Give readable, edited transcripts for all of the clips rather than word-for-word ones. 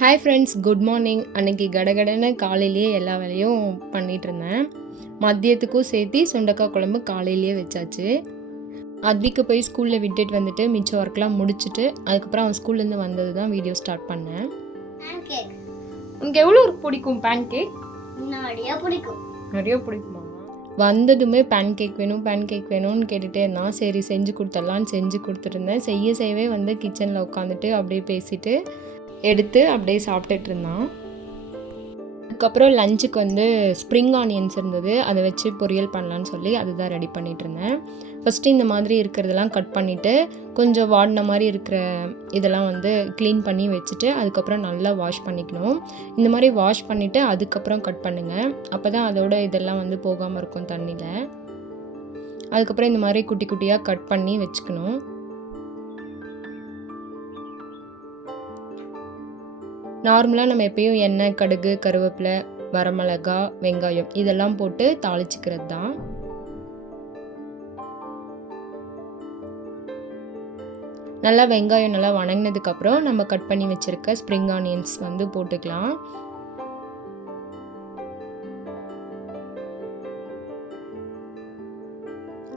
Hi friends, good morning. அன்றைக்கி கடகடன்னு காலையிலேயே எல்லா வேலையும் பண்ணிகிட்ருந்தேன். மதியத்துக்கும் சேர்த்து சுண்டக்காய் குழம்பு காலையிலேயே வச்சாச்சு. அத்விக்கு போய் ஸ்கூலில் விட்டுட்டு வந்துட்டு மிச்ச ஒர்க்லாம் முடிச்சுட்டு அதுக்கப்புறம் அவன் ஸ்கூல்லேருந்து வந்தது தான் வீடியோ ஸ்டார்ட் பண்ணேன். உனக்கு எவ்வளோ பிடிக்கும் பேன் கேக்? நிறைய பிடிக்குமா? வந்ததுமே பேன் கேக் வேணும்னு கேட்டுகிட்டே இருந்தான். சரி செஞ்சு கொடுத்துடலான்னு செஞ்சு கொடுத்துருந்தேன். செய்யவே வந்து கிச்சனில் உட்காந்துட்டு அப்படியே பேசிட்டு எடுத்து அப்படியே சாப்பிட்டுட்டு இருந்தான். அதுக்கப்புறம் லஞ்சுக்கு வந்து ஸ்ப்ரிங் ஆனியன்ஸ் இருந்தது, அதை வச்சு பொரியல் பண்ணலான்னு சொல்லி அதுதான் ரெடி பண்ணிகிட்டு இருந்தேன். ஃபஸ்ட்டு இந்த மாதிரி இருக்கிறதெல்லாம் கட் பண்ணிவிட்டு கொஞ்சம் வாடின மாதிரி இருக்கிற இதெல்லாம் வந்து க்ளீன் பண்ணி வச்சுட்டு அதுக்கப்புறம் நல்லா வாஷ் பண்ணிக்கணும். இந்த மாதிரி வாஷ் பண்ணிவிட்டு அதுக்கப்புறம் கட் பண்ணுங்கள், அப்போ தான் அதோட இதெல்லாம் வந்து போகாமல் இருக்கும் தண்ணியில். அதுக்கப்புறம் இந்த மாதிரி குட்டி குட்டியாக கட் பண்ணி வச்சுக்கணும். நார்மலாக நம்ம எப்பயும் எண்ணெய், கடுகு, கருவேப்பிலை, வரமிளகா, வெங்காயம் இதெல்லாம் போட்டு தாளிச்சிக்கிறது தான். நல்லா வெங்காயம் நல்லா வணங்கினதுக்கப்புறம் நம்ம கட் பண்ணி வச்சுருக்க ஸ்ப்ரிங் ஆனியன்ஸ் வந்து போட்டுக்கலாம்.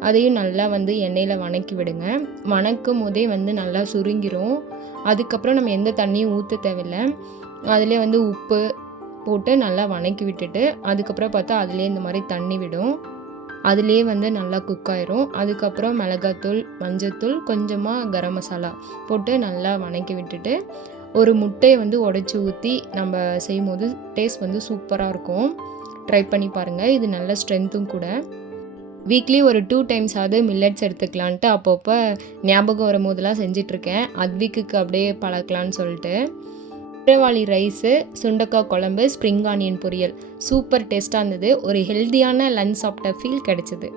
அதையும் நல்லா வந்து எண்ணெயில் வணக்கி விடுங்க. வணக்கும் போதே வந்து நல்லா சுருங்கிரும். அதுக்கப்புறம் நம்ம எந்த தண்ணியும் ஊற்ற தேவையில்லை. அதிலே வந்து உப்பு போட்டு நல்லா வணக்கி விட்டுட்டு அதுக்கப்புறம் பார்த்தா அதிலே இந்த மாதிரி தண்ணி விடும். அதிலே வந்து நல்லா குக் ஆயிரும். அதுக்கப்புறம் மிளகாத்தூள், மஞ்சத்தூள், கொஞ்சமாக கரம் மசாலா போட்டு நல்லா வணக்கி விட்டுட்டு ஒரு முட்டையை வந்து உடைச்சி ஊற்றி நம்ம செய்யும் போது டேஸ்ட் வந்து சூப்பராக இருக்கும். ட்ரை பண்ணி பாருங்கள், இது நல்ல ஸ்ட்ரென்த்தும் கூட. வீக்லி ஒரு 2 times ஆகுது மில்லட்ஸ் எடுத்துக்கலான்ட்டு அப்பப்போ ஞாபகம் வரும்போதெல்லாம் செஞ்சிட்ருக்கேன். அத்விக்கு அப்படியே பழக்கலான்னு சொல்லிட்டு. குதிரைவாலி ரைஸு, சுண்டக்காய் குழம்பு, ஸ்ப்ரிங் ஆனியன் பொரியல் சூப்பர் டேஸ்ட்டாக இருந்தது. ஒரு ஹெல்த்தியான லஞ்ச் சாப்பிட்ட ஃபீல் கிடச்சிது.